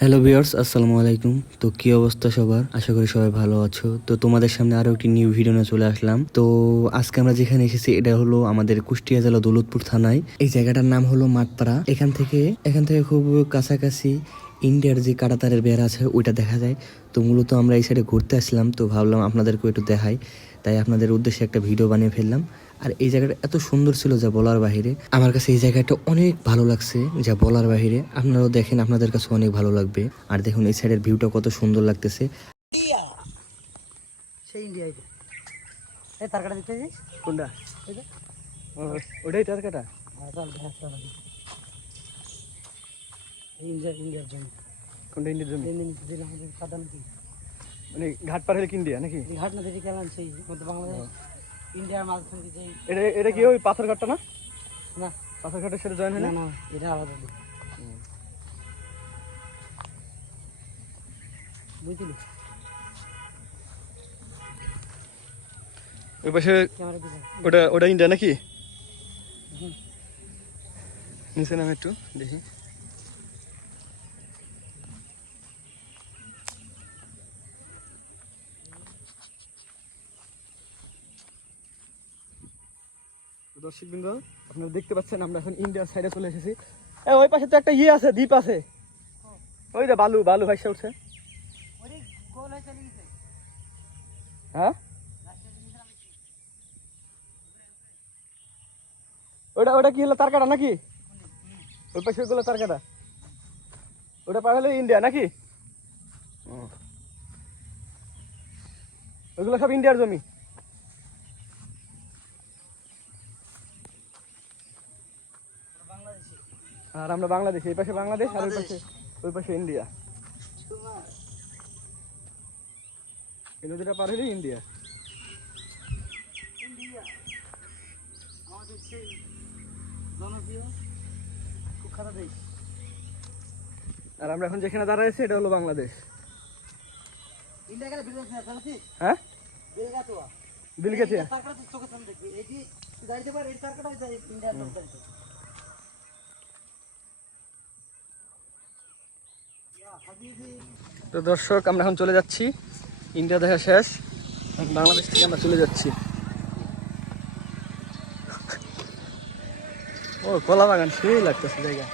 Hello viewers আসসালামু আলাইকুম। তো কি অবস্থা সবার? আশা করি সবাই ভালো আছো। তো তোমাদের সামনে আরও একটি নিউ ভিডিও নিয়ে চলে আসলাম। তো আজকে আমরা যেখানে এসেছি, এটা হলো আমাদের কুষ্টিয়া জেলা দৌলতপুর থানায়। এই জায়গাটার নাম হলো মাঠপাড়া এখান থেকে এখান থেকে খুব কাছাকাছি ইন্ডিয়ার যে কাটাতারের বেড়া আছে, ওইটা দেখা যায়। তো মূলত আমরা এই সাইডে ঘুরতে আসলাম। তো ভাবলাম আপনাদেরকেও একটু দেখাই। তাই আপনাদের উদ্দেশ্যে একটা ভিডিও বানিয়ে ফেললাম। আর এই জায়গাটা এত সুন্দর ছিল যা বলার বাহিরে। আমার কাছে এই জায়গাটা অনেক ভালো লাগছে যা বলার বাহিরে। আপনারাও দেখেন আপনাদের কাছে অনেক ভালো লাগবে। আর দেখুন এই সাইডের ভিউটা কত সুন্দর লাগতেছে। সেই ইন্ডিয়া এই তার কাটা কোনটা? ওটাই তার কাটা হ্যাঁ ইন্ডিয়া ইন্ডিয়ার কোনটা ইন্ডিয়ার জমি? কি? মানে ঘাট পার হলে ইন্ডিয়া নাকি? ঘাট না দেখে কেমন সেই বাংলাদেশ। ইন্ডিয়ার মাঝখান থেকে এটা এটা কি ওই পাথর ঘাটটা না? না। পাথর ঘাটের সাথে জয়েন হয় না? না এটা আলাদা বুঝলি? ওই পাশে ওটা ওটা ইন্ডিয়া নাকি? নিচে নামে একটু দেখি। দর্শক বিন্দু, আপনারা দেখতে পাচ্ছেন আমরা এখন ইন্ডিয়ার সাইডে চলে এসেছি। ওই পাশে তো একটা ইয়ে আছে, দ্বীপ আছে। ওই যে বালু বালু ভাইসা উঠছে। হয়ে? ওটা ওটা কি হলো, তার কাটা নাকি? ওই পাশে ওইগুলো তার কাটা। ওটা পার হলো ইন্ডিয়া নাকি? ও। ওইগুলো সব ইন্ডিয়ার জমি বাংলাদেশে আর আমরা বাংলাদেশ এই পাশে বাংলাদেশ আর ওই পাশে ওই পাশে ইন্ডিয়া। এই নদীটা পার হলে ইন্ডিয়া। আর আমরা এখন যেখানে দাঁড়ায় আছি এটা হলো বাংলাদেশ। হ্যাঁ? বেলগাতুয়া বিল গেছে তার কাটা তো চোখের সামনে দেখবি এই যে যাইতে পারে এই তার কাটা ইন্ডিয়ার লোক যাইতে তো দর্শক, আমরা এখন চলে যাচ্ছি। ইন্ডিয়া দেখা শেষ। বাংলাদেশ থেকে আমরা চলে যাচ্ছি। ও কলা বাগান সেই লাগতেছে জায়গা।